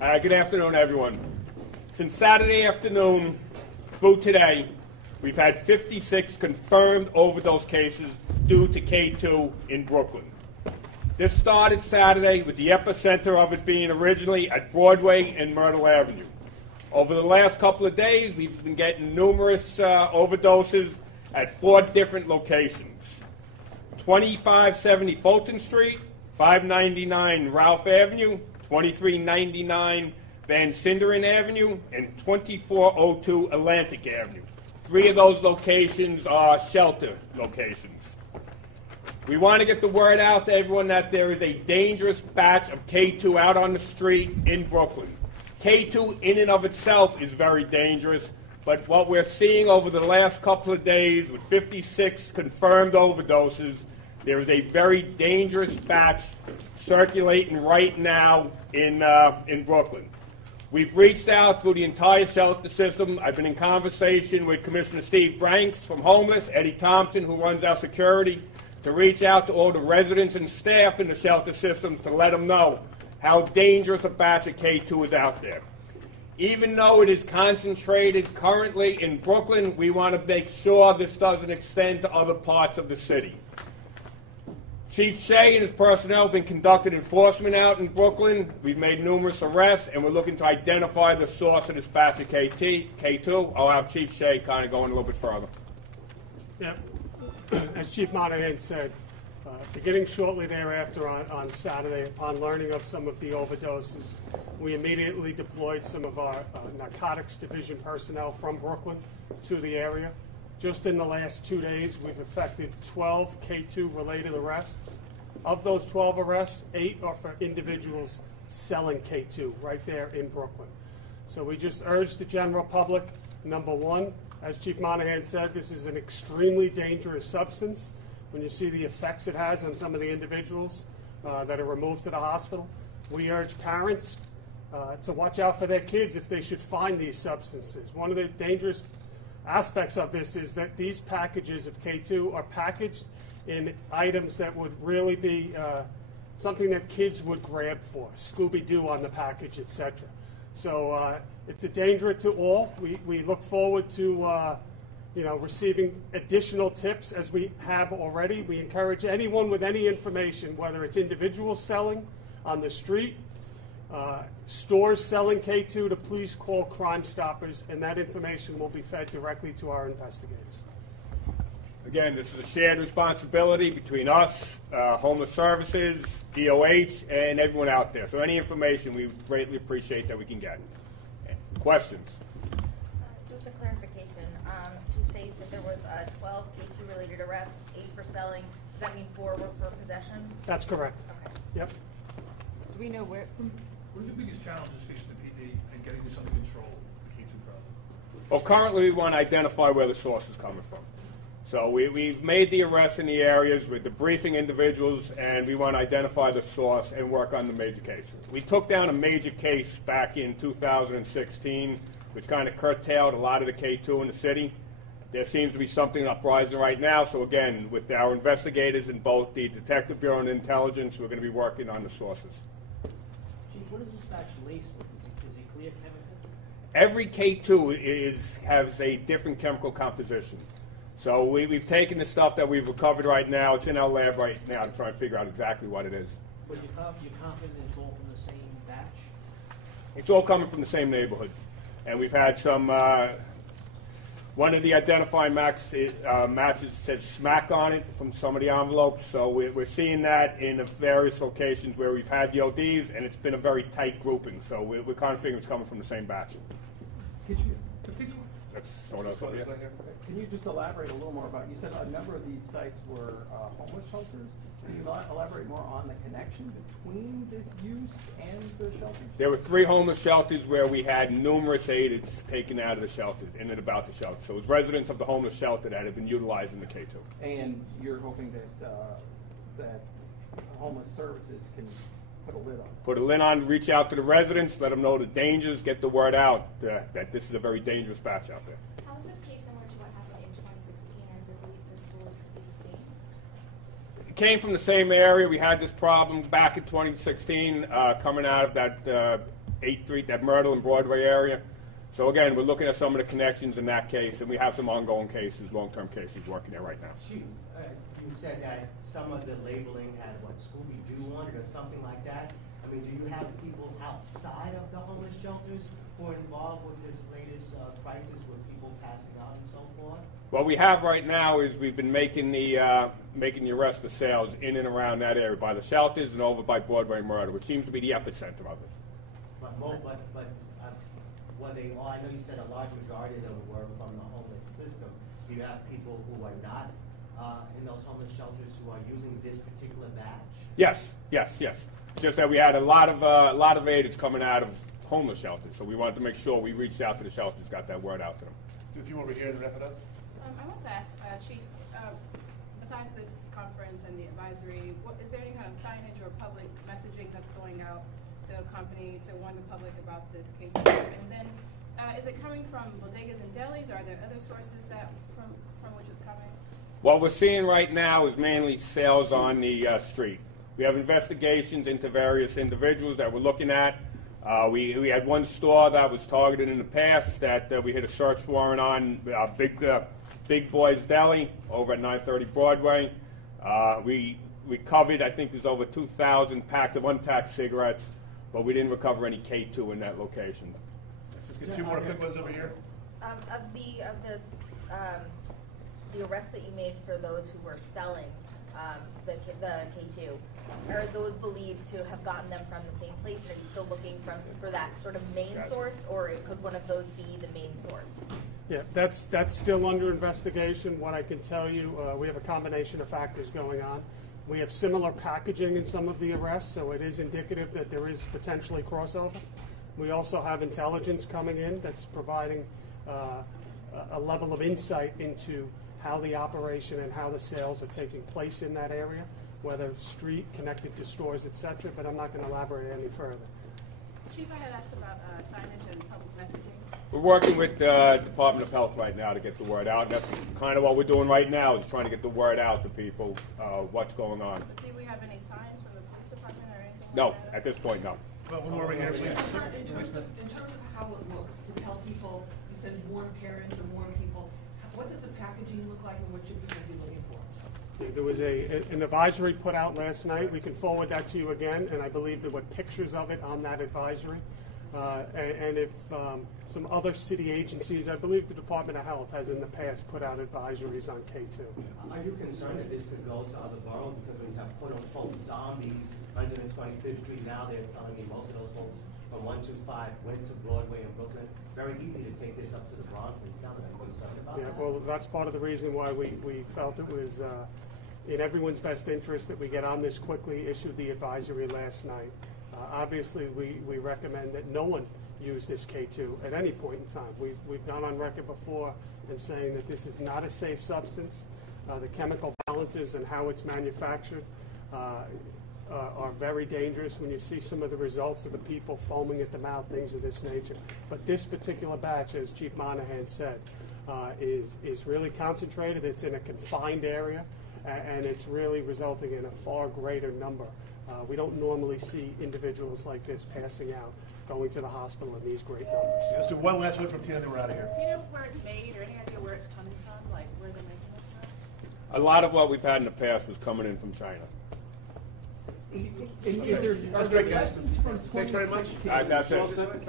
Good afternoon, everyone. Since Saturday afternoon through today, we've had 56 confirmed overdose cases due to K2 in Brooklyn. This started Saturday with the epicenter of it being originally at Broadway and Myrtle Avenue. Over the last couple of days, we've been getting numerous overdoses at 4 different locations. 2570 Fulton Street, 599 Ralph Avenue, 2399 Van Sinderen Avenue, and 2402 Atlantic Avenue. 3 of those locations are shelter locations. We want to get the word out to everyone that there is a dangerous batch of K2 out on the street in Brooklyn. K2 in and of itself is very dangerous, but what we're seeing over the last couple of days with 56 confirmed overdoses, there is a very dangerous batch circulating right now in Brooklyn. We've reached out through the entire shelter system. I've been in conversation with Commissioner Steve Branks from Homeless, Eddie Thompson, who runs our security, to reach out to all the residents and staff in the shelter systems to let them know how dangerous a batch of K2 is out there. Even though it is concentrated currently in Brooklyn, we want to make sure this doesn't extend to other parts of the city. Chief Shea and his personnel have been conducting enforcement out in Brooklyn. We've made numerous arrests, and we're looking to identify the source of this batch of K2. I'll have Chief Shea kind of go in a little bit further. Yeah. As Chief Monahan said, beginning shortly thereafter on Saturday, upon learning of some of the overdoses, we immediately deployed some of our narcotics division personnel from Brooklyn to the area. Just in the last 2 days, we've effected 12 K2-related arrests. Of those 12 arrests, 8 are for individuals selling K2 right there in Brooklyn. So we just urge the general public, number one, as Chief Monahan said, this is an extremely dangerous substance. When you see the effects it has on some of the individuals that are removed to the hospital, we urge parents to watch out for their kids if they should find these substances. One of the dangerous aspects of this is that these packages of K2 are packaged in items that would really be something that kids would grab for, Scooby-Doo on the package, etc. So it's a danger to all. We look forward to receiving additional tips as we have already. We encourage anyone with any information, whether it's individuals selling on the street, stores selling K2, to please call Crime Stoppers, and that information will be fed directly to our investigators. Again, this is a shared responsibility between us, Homeless Services, DOH, and everyone out there. So any information, we greatly appreciate that we can get. Questions? Just a clarification. Chief Shea said there was 12 K2-related arrests, 8 for selling. Does that mean 4 were for possession? That's correct. Okay. Yep. Do we know where? What are the biggest challenges facing the PD in getting this under control, the K2 problem? Well, currently we want to identify where the source is coming from. So we've made the arrests in the areas, we're debriefing individuals, and we want to identify the source and work on the major cases. We took down a major case back in 2016, which kind of curtailed a lot of the K2 in the city. There seems to be something uprising right now, so again, with our investigators in both the Detective Bureau and Intelligence, we're going to be working on the sources. Chief, what is this batch laced with? Is it clear chemical? Every K2 has a different chemical composition. So we've taken the stuff that we've recovered right now. It's in our lab right now to try and figure out exactly what it is. But you're confident it's all from the same batch? It's all coming from the same neighborhood. And we've had some, one of the identifying matches says smack on it from some of the envelopes. So we're seeing that in various locations where we've had the ODs, and it's been a very tight grouping. So we're kind of figuring it's coming from the same batch. Could you, That's someone else over here. Can you just elaborate a little more about, you said a number of these sites were homeless shelters. Can you elaborate more on the connection between this use and the shelters? There were 3 homeless shelters where we had numerous aides taken out of the shelters, in and about the shelter. So it was residents of the homeless shelter that had been utilizing the K2. And you're hoping that homeless services can put a lid on it? Put a lid on, reach out to the residents, let them know the dangers, get the word out that this is a very dangerous batch out there. How is this case similar to what happened in 2016, or is it believed the source to be the same? It came from the same area. We had this problem back in 2016 coming out of that 8th Street, that Myrtle and Broadway area. So again, we're looking at some of the connections in that case, and we have some ongoing cases, long-term cases working there right now. Chief, you said that some of the labeling had what, Scooby-Doo on it or something like that. I mean, do you have people outside of the homeless shelters who are involved with this latest crisis with people passing out and so forth? What we have right now is we've been making the arrest of sales in and around that area by the shelters and over by Broadway and Myrtle, which seems to be the epicenter of it. But were they all, I know you said a large majority of them were from the homeless system. Do you have people who are not in those homeless shelters who are using this particular badge? Yes. Just that we had a lot of aid that's coming out of homeless shelters, so we wanted to make sure we reached out to the shelters, got that word out to them. Do a few over here to wrap it up. I want to ask, Chief, besides this conference and the advisory, is there any kind of signage or public messaging that's going out to accompany, to warn the public about this case? And then, is it coming from bodegas and delis, or are there other sources from which it's coming? What we're seeing right now is mainly sales on the street. We have investigations into various individuals that we're looking at. We had one store that was targeted in the past that we hit a search warrant on, Big Boys Deli over at 930 Broadway. We recovered, I think there's over 2,000 packs of untaxed cigarettes, but we didn't recover any K2 in that location. Let's just get two more quick ones over here. The arrests that you made for those who were selling the K2, are those believed to have gotten them from the same place? Are you still looking for that sort of main source, or could one of those be the main source? Yeah, that's still under investigation. What I can tell you, we have a combination of factors going on. We have similar packaging in some of the arrests, so it is indicative that there is potentially crossover. We also have intelligence coming in that's providing a level of insight into how the operation and how the sales are taking place in that area, whether street, connected to stores, etc., but I'm not going to elaborate any further. Chief, I had asked about signage and public messaging. We're working with the Department of Health right now to get the word out. And that's kind of what we're doing right now, is trying to get the word out to people what's going on. But do we have any signs from the police department or anything No, like that? at this point, no. Well, one more over here, please. In terms of how it looks, to tell people, you said warn parents and warn people, what does the packaging look like and what should people be looking for? There was an advisory put out last night. We can forward that to you again, and I believe there were pictures of it on that advisory. And if some other city agencies, I believe the Department of Health has in the past put out advisories on K2. Are you concerned that this could go to other boroughs? Because when you have quote-unquote zombies under the 25th Street, now they're telling me most of those folks from 125 went to Broadway and Brooklyn. Very easy to take this up to the Bronx and sell it. Are you concerned about that? Well, that's part of the reason why we felt it was in everyone's best interest that we get on this quickly, issued the advisory last night. Obviously, we recommend that no one use this K2 at any point in time. We've gone on record before in saying that this is not a safe substance. The chemical balances and how it's manufactured are very dangerous. When you see some of the results of the people foaming at the mouth, things of this nature. But this particular batch, as Chief Monahan said, is really concentrated. It's in a confined area, and it's really resulting in a far greater number. We don't normally see individuals like this passing out, going to the hospital in these great numbers. Let's do one last one from Tina, then we're out of here. Do you know where it's made, or any idea where it's coming from, like where they're making it from? A lot of what we've had in the past was coming in from China. Is there That's great, guys. lessons from Thanks very much. 2016? That's it.